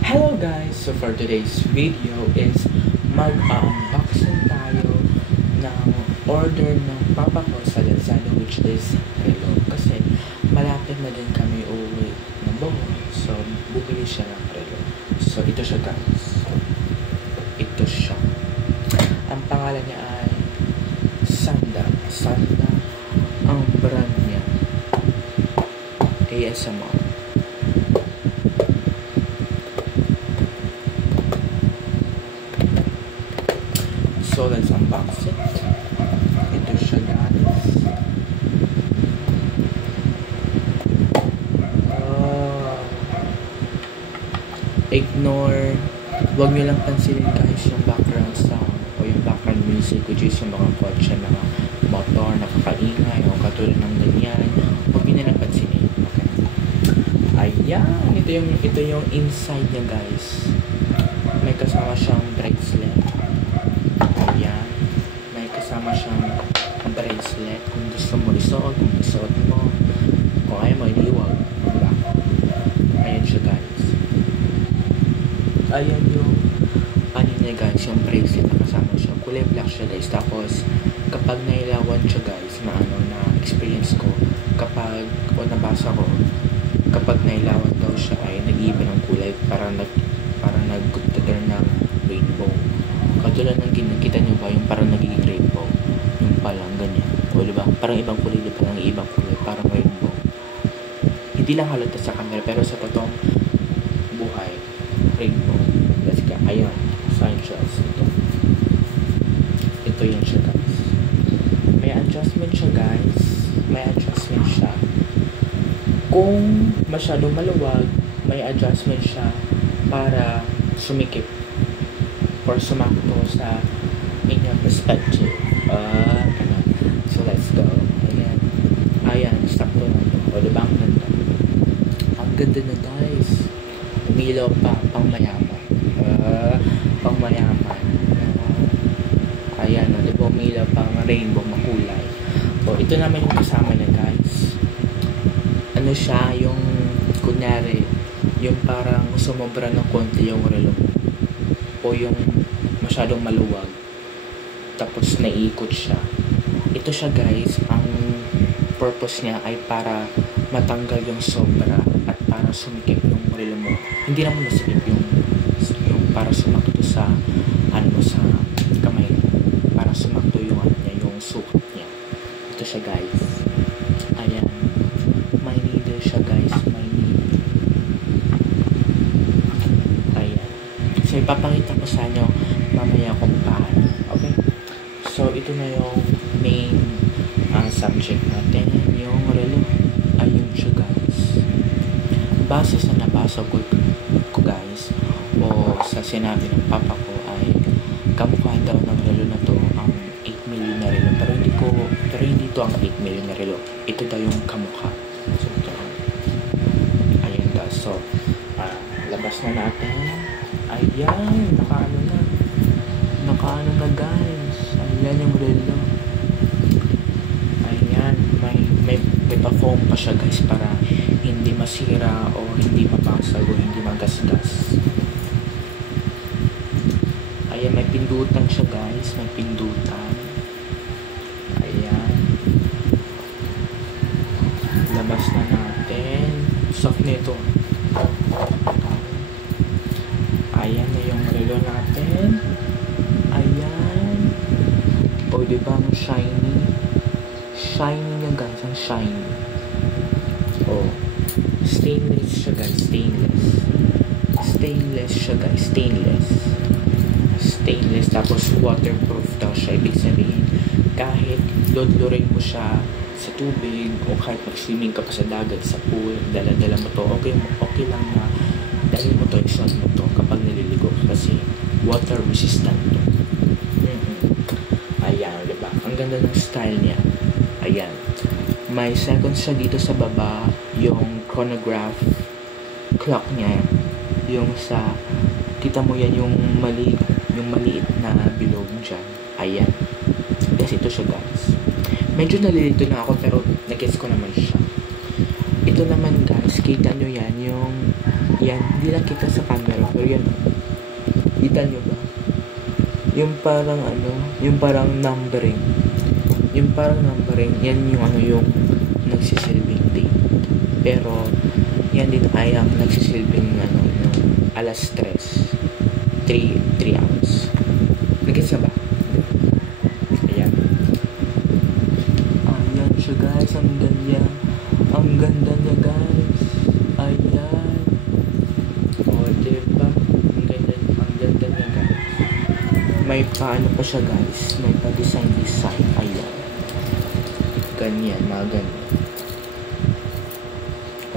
Hello guys! So for today's video is mag-unboxing tayo ng order ng papa ko sa Lazada, which is relo. Kasi malapit na din kami uuwi ng Bohol. So bubili siya ng relo. So ito siya guys. Ito siya. Ang pangalan niya ay Sanda. Sanda ang brand niya. ASMR. So let's unbox it. Ito siya guys. Ignore, huwag nyo lang pansinin guys yung background sound o yung background music, which is yung mga kotse, mga motor, nakakaingay o katulad ng ganyan. Huwag nyo na lang pansinin. Okay. Ayan, ito yung inside niya guys. May kasama siyang bracelet. Ayan. May kasama siyang bracelet. Kung gusto mo isuot, kung isuot mo. Kung ayaw mo, hindi wag. Diba? Ayan siya guys. Ayan yung ano niya guys, yung bracelet na kasama siya. Kulay black siya guys. Tapos, kapag nailawan siya guys, na ano, na experience ko, kapag, o nabasa ko, kapag nailawan daw siya ay nag-iiba ng kulay. Parang nag-turn ng rainbow. Katulad ng kita nyo ba, yung parang nagiging rainbow. Yung palang ganyan. O diba? Parang ibang kulay, diba? Parang ibang kulay. Parang rainbow. Hindi lang halata sa camera, pero sa totoong buhay, rainbow. Let's go. Ayan. Sign shells. Ito yan siya guys. May adjustment siya guys. May adjustment siya. Kung masyadong maluwag, may adjustment siya para sumikip or sumakto sa inyong perspective. Ganun. So, let's go. Ayan. Ayan. Sakto na ito. O, diba ang ganda? Ang ganda na, guys. Umilaw pa. Pang mayaman. Pang mayaman. Ayan. Diba umilaw pang rainbow makulay. O, ito naman yung kasama niya, guys. Ano siya, yung kunyari, yung parang sumobra ng konti yung relo o yung masyadong maluwag tapos naiikot siya. Ito siya guys, ang purpose niya ay para matanggal yung sobra at para sumikip yung relo mo. Hindi naman masikip yung para sumakto sa ano mo sa kamay mo. Para sumakto yung ano niya, yung sukat niya. Ito siya guys. Ayan. May needle siya guys. May needle. Ayan. So, ipapakita ko sa inyo mamaya kung paano. Okay? So, ito na yung main subject natin. Yung relo. Ayun siya guys. Base sa nabasa ko guys o sa sinabi ng papa ko ay kamukha daw ng relo na to ang 8 million na relo. Pero hindi to ang 8 million na relo. Ito daw yung kamukha. So, ito. Ayan guys. So, labas na natin. Ayan. Nakaano na guys. Ayan yung relo. Ayan. May pa-foam pa siya guys para hindi masira o hindi mabasag o hindi magasgas. Ayan. May pindutan siya guys. May pindutan. Ayan. Labas na natin. Soft nito. Ayan na yung relo natin. Ayan. O, diba ang shiny? Shiny niya guys. Ang shiny. O. Stainless siya guys. Stainless. Stainless siya guys. Stainless. Stainless. Tapos waterproof daw siya. Ibig sabihin, kahit lodlorin mo siya sa tubig o kahit mag-swimming ka pa sa dagat, sa pool, dala-dala mo to, okay lang na dahil mo to, isuot mo to kapag naliligo kasi water resistant to. Ayan, diba? Ang ganda ng style niya. Ayan. May seconds siya dito sa baba, yung chronograph clock niya, yung sa, kita mo yan, yung maliit na bilog dyan. Ayan. Kasi ito siya guys. Medyo nalilito na ako pero nag-guess ko naman siya. Ito naman guys, kita nyo yan, yung yan, hindi lang kita sa camera Ayan. Kita nyo ba? Yung parang yung parang numbering. Yung parang numbering, yan yung yung nagsisilbing date. Pero, yan din ay ang nagsisilbing yung alas 3 hours. Nagkita ba? Ayan. Ayan siya guys, ang ganda. Ang ganda niya guys. Ayan. O, diba? Ang ganda niya guys. May paano pa siya guys. May pa-design. Ayan. Ganyan, mga ganyan.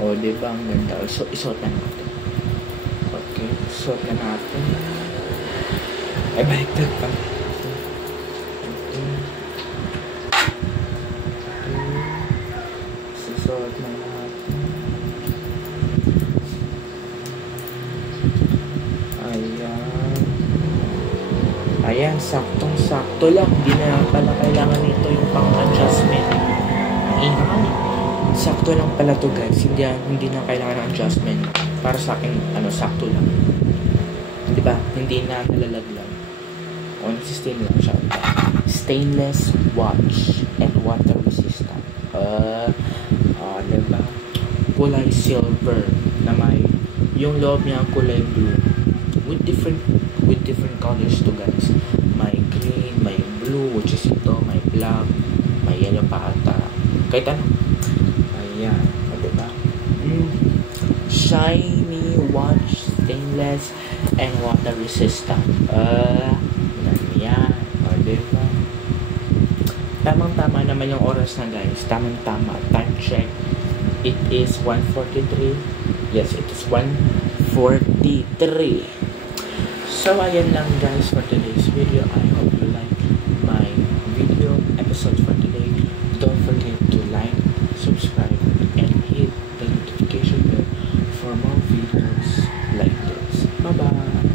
O, diba? Ang ganda. So, isuot na natin. Okay, isuot na natin. Ay, baliktad pa. Isuot na natin. Ayan, saktong-sakto lang. Hindi na pala kailangan nito yung pang-adjustment. Ingay. Sakto lang pala to guys. Hindi na kailangan ng adjustment. Para sa akin, sakto lang. Diba? Hindi na nalalaglag. O, nagsistain lang siya. Stainless watch and water resistant. Diba? Kulay silver na may yung loob niya kulay blue. With different colors to guys. May green, may blue, which is ito, may black, may yellow pa ata. Kahit ano. Ayan. O, diba? Shiny watch, stainless, and water resistant. Yan. O, diba? Tamang-tama naman yung oras na guys. Tamang-tama. Time check. It is 1:43. Yes, it is 1:43. So, ayan lang guys for today's video. I hope you like my video episode for today. Don't forget to like, subscribe, and hit the notification bell for more videos like this. Bye-bye!